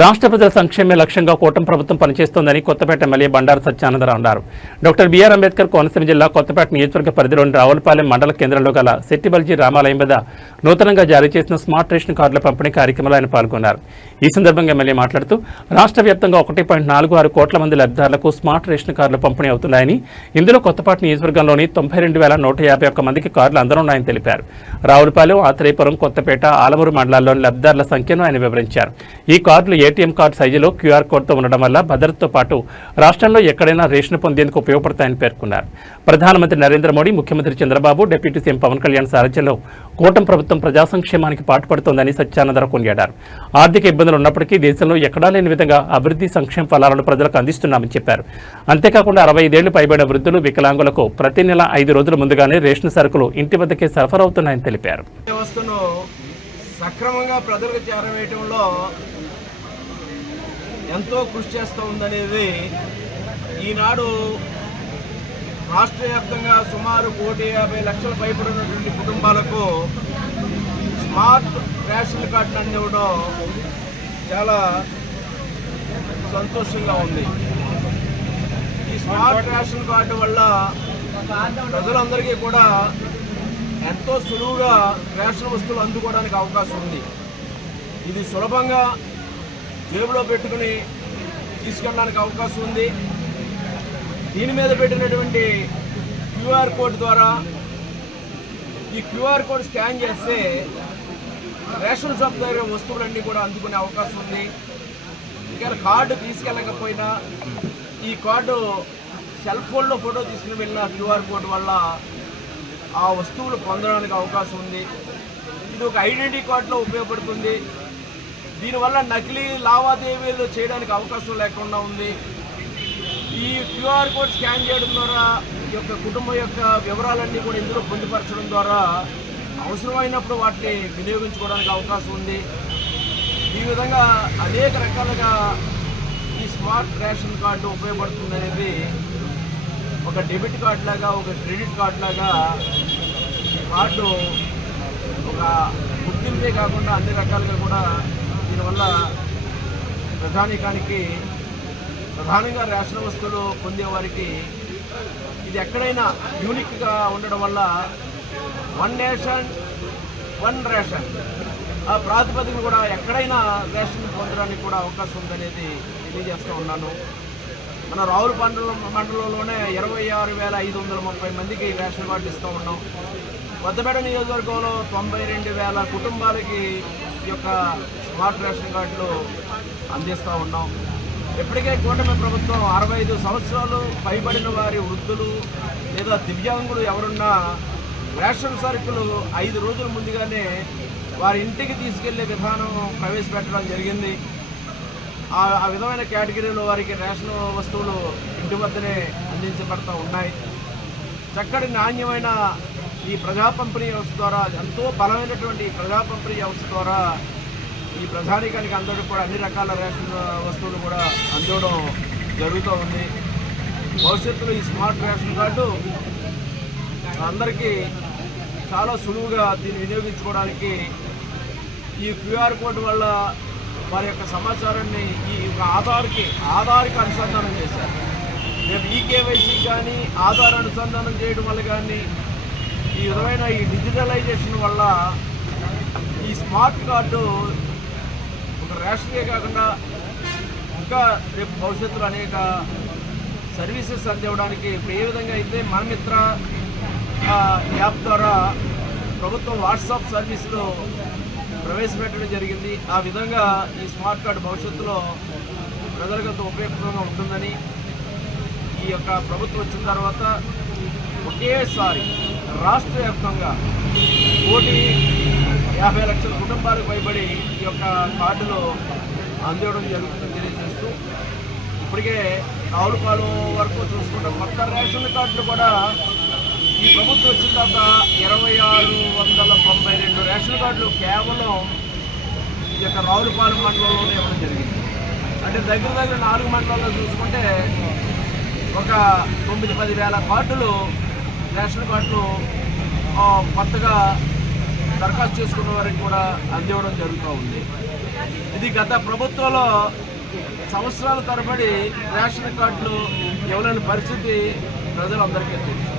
రాష్ట్ర ప్రజల సంక్షేమే లక్ష్యంగా కూటమి ప్రభుత్వం పనిచేస్తోందని కొత్తపేట ఎమ్మెల్యే బండారు సత్యానందరావు అన్నారు. డాక్టర్ బిఆర్ అంబేద్కర్ కోనసీమ జిల్లా కొత్తపేట నియోజకవర్గ పరిధిలోని రావులపాలెం మండల కేంద్రంలో గల శెట్టిబల్జీ రామాలయం వద్ద నూతనంగా జారీ చేసిన స్మార్ట్ రేషన్ కార్డుల పంపిణీ కార్యక్రమంలో ఆయన పాల్గొన్నారు. ఈ సందర్భంగా ఎమ్మెల్యే మాట్లాడుతూ రాష్ట్ర వ్యాప్తంగా 1.46 కోట్ల మంది లబ్ధిదారులకు స్మార్ట్ రేషన్ కార్డులు పంపిణీ అవుతున్నాయని, ఇందులో కొత్తపేట నియోజకవర్గంలోని 92,151 మందికి కార్డులు అందనున్నాయని తెలిపారు. రావులపాలెం, ఆత్రేయపురం, కొత్తపేట, ఆలమూరు మండలాల్లోని లబ్ధిదారుల సంఖ్యను ఆయన వివరించారు. ఈ కార్డులు ఏటీఎం కార్డు సైజులో క్యూఆర్ కోడ్తో ఉండడం వల్ల భద్రతతో పాటు రాష్ట్రంలో ఎక్కడైనా రేషన్ పొందేందుకు ఉపయోగపడతాయని పేర్కొన్నారు. ప్రధానమంత్రి నరేంద్ర మోడీ, ముఖ్యమంత్రి చంద్రబాబు, డిప్యూటీ సీఎం పవన్ కళ్యాణ్ సారథ్యంలో కూటమి ప్రభుత్వం ప్రజా సంక్షేమానికి పాటుపడుతోందని సత్యానందరావు కొనియాడారు. ఆర్థిక ఇబ్బందులు ఉన్నప్పటికీ దేశంలో ఎక్కడా లేని విధంగా అభివృద్ధి సంక్షేమ ఫలాలను ప్రజలకు అందిస్తున్నామని చెప్పారు. అంతేకాకుండా 65 ఏళ్లు పైబడిన వృద్ధులు, వికలాంగులకు ప్రతి నెల 5 రోజుల ముందుగానే రేషన్ సరుకులు ఇంటి వద్దకే సరఫరా అవుతున్నాయని తెలిపారు. సక్రమంగా ప్రజలకు చేరవేయటంలో ఎంతో కృషి చేస్తూ ఉందనేది ఈనాడు రాష్ట్ర వ్యాప్తంగా సుమారు 1,50,00,000 పైబడినటువంటి కుటుంబాలకు స్మార్ట్ రేషన్ కార్డును అందివ్వడం చాలా సంతోషంగా ఉంది. ఈ స్మార్ట్ రేషన్ కార్డు వల్ల ప్రజలందరికీ కూడా ఎంతో సులువుగా రేషన్ వస్తువులు అందుకోవడానికి అవకాశం ఉంది. ఇది సులభంగా జేబులో పెట్టుకుని తీసుకెళ్ళడానికి అవకాశం ఉంది. దీని మీద పెట్టినటువంటి క్యూఆర్ కోడ్ ద్వారా ఈ క్యూఆర్ కోడ్ స్కాన్ చేస్తే రేషన్ షాప్ దగ్గర వస్తువులన్నీ కూడా అందుకునే అవకాశం ఉంది. ఇంకా కార్డు తీసుకెళ్ళకపోయినా ఈ కార్డు సెల్ ఫోన్లో ఫోటో తీసుకుని వెళ్ళిన క్యూఆర్ కోడ్ వల్ల ఆ వస్తువులు పొందడానికి అవకాశం ఉంది. ఇది ఒక ఐడెంటిటీ కార్డులో ఉపయోగపడుతుంది. దీనివల్ల నకిలీ లావాదేవీలు చేయడానికి అవకాశం లేకుండా ఉంది. ఈ క్యూఆర్ కోడ్ స్కాన్ చేయడం ద్వారా ఈ యొక్క కుటుంబం యొక్క వివరాలన్నీ కూడా ఇందులో పొందుపరచడం ద్వారా అవసరమైనప్పుడు వాటిని వినియోగించుకోవడానికి అవకాశం ఉంది. ఈ విధంగా అనేక రకాలుగా ఈ స్మార్ట్ రేషన్ కార్డు ఉపయోగపడుతుంది అనేది ఒక డెబిట్ కార్డు లాగా, ఒక క్రెడిట్ కార్డు లాగా కార్డు ఒక గుర్తింపే కాకుండా అన్ని రకాలుగా కూడా దీనివల్ల ప్రజానీకానికి ప్రధానంగా రేషన్ వస్తువులు పొందేవారికి ఇది ఎక్కడైనా యూనిక్గా ఉండడం వల్ల వన్ నేషన్ వన్ రేషన్ ఆ ప్రాతిపదికన కూడా ఎక్కడైనా రేషన్ పొందడానికి కూడా అవకాశం ఉందనేది తెలియజేస్తూ ఉన్నాను. మన రావులపాలెం మండలంలోనే 26,530 మందికి రేషన్ కార్డులు ఇస్తూ ఉన్నాం. కొత్తపేట నియోజకవర్గంలో 92,000 కుటుంబాలకి ఈ యొక్క స్మార్ట్ రేషన్ కార్డులు అందిస్తూ ఉన్నాం. ఇప్పటికే కూటమి ప్రభుత్వం 65 సంవత్సరాలు పైబడిన వారి వృద్ధులు లేదా దివ్యాంగులు ఎవరున్నా రేషన్ సరుకులు 5 రోజుల ముందుగానే వారి ఇంటికి తీసుకెళ్లే విధానం ప్రవేశపెట్టడం జరిగింది. ఆ విధమైన కేటగిరీలో వారికి రేషన్ వస్తువులు ఇంటి వద్దనే అందించబడుతూ ఉన్నాయి. చక్కటి నాణ్యమైన ఈ ప్రజా పంపిణీ వ్యవస్థ ద్వారా, ఎంతో బలమైనటువంటి ప్రజా పంపిణీ వ్యవస్థ ద్వారా ఈ ప్రజానీకానికి అందరూ కూడా అన్ని రకాల రేషన్ వస్తువులు కూడా అందడం జరుగుతూ ఉంది. భవిష్యత్తులో ఈ స్మార్ట్ రేషన్ కార్డు అందరికీ చాలా సులువుగా దీన్ని వినియోగించుకోవడానికి ఈ క్యూఆర్ కోడ్ వల్ల వారి యొక్క సమాచారాన్ని ఈ ఆధార్కి అనుసంధానం చేశారు. రేపు ఈకేవైసీ కానీ ఆధార్ అనుసంధానం చేయడం వల్ల కానీ ఈ విధమైన ఈ డిజిటలైజేషన్ వల్ల ఈ స్మార్ట్ కార్డు ఒక రేషన్కే కాకుండా ఇంకా రేపు భవిష్యత్తులో అనేక సర్వీసెస్ అందివ్వడానికి ఇప్పుడు ఏ విధంగా అయితే మనమిత్ర యాప్ ద్వారా ప్రభుత్వం వాట్సాప్ సర్వీసులు ప్రవేశపెట్టడం జరిగింది. ఆ విధంగా ఈ స్మార్ట్ కార్డు భవిష్యత్తులో ప్రజలకు ఉపయోగకరంగా ఉంటుందని, ఈ యొక్క ప్రభుత్వం వచ్చిన తర్వాత ఒకేసారి రాష్ట్ర వ్యాప్తంగా 1,50,00,000 కుటుంబాలకు పైబడి ఈ యొక్క కార్డులు అందివ్వడం జరుగుతుందని తెలియజేస్తూ, ఇప్పటికే రావులపాలెం వరకు చూసుకుంటే కొత్త రేషన్ కార్డులు కూడా ఈ ప్రభుత్వం వచ్చిన తర్వాత 2,692 రేషన్ కార్డులు కేవలం ఈ యొక్క రావులపాలెం మండలంలోనే ఇవ్వడం జరిగింది. అంటే దగ్గర 4 మండలాల్లో చూసుకుంటే ఒక 9-10 వేల కార్డులు రేషన్ కార్డులు కొత్తగా దరఖాస్తు చేసుకున్న వారికి కూడా అందివ్వడం జరుగుతూ ఉంది. ఇది గత ప్రభుత్వంలో సంవత్సరాల తరబడి రేషన్ కార్డులు ఇవ్వలేని పరిస్థితి ప్రజలందరికీ తెలుసు.